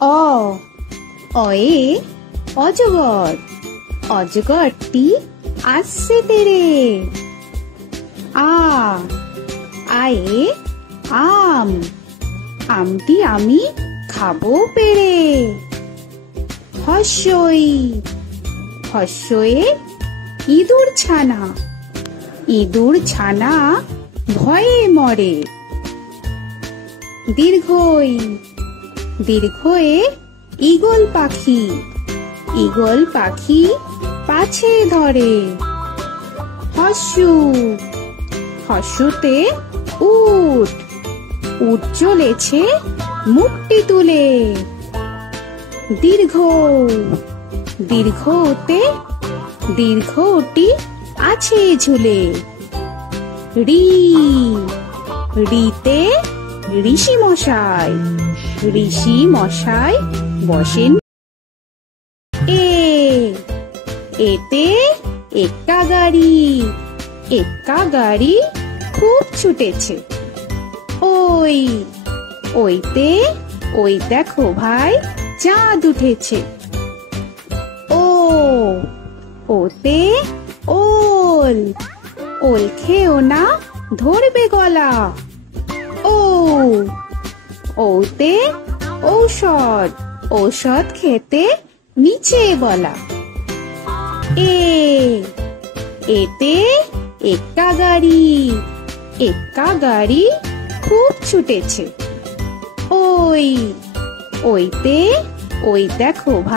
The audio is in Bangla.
অ অয়ে অজগর, অজগরটি আসছে তেরে। আ আয়ে আম, আমটি আমি খাবো পেড়ে। হস্যই হস্যয়ে ইঁদুর ছানা, ইঁদুর ছানা ভয়ে মরে। দীর্ঘই দীর্ঘয়ে ঈগল পাখি, ঈগল পাখি পাছে ধরে। হস্যু হস্যুতে উট, উট চলেছে মুখটি তুলে। দীর্ঘ দীর্ঘতে দীর্ঘটি আছে ঝুলে। ঋ ঋতে ঋষি মশাই, ঋষি মশাই বসেন। এ এতে এক্কা গাড়ি, এক্কা গাড়ি খুব ছুটেছে। ওই ওইতে ওই দেখো ভাই চাঁদ উঠেছে। ও ওতে ওল, ওল খেও না ধরবে গলা। ও ওতে ঔষধ, ঔষধ খেতে নিচে গলা। এ এতে এক্কা গাড়ি, এক্কা গাড়ি খুব ছুটেছে। ওই ওইতে ওই দেখো ভাই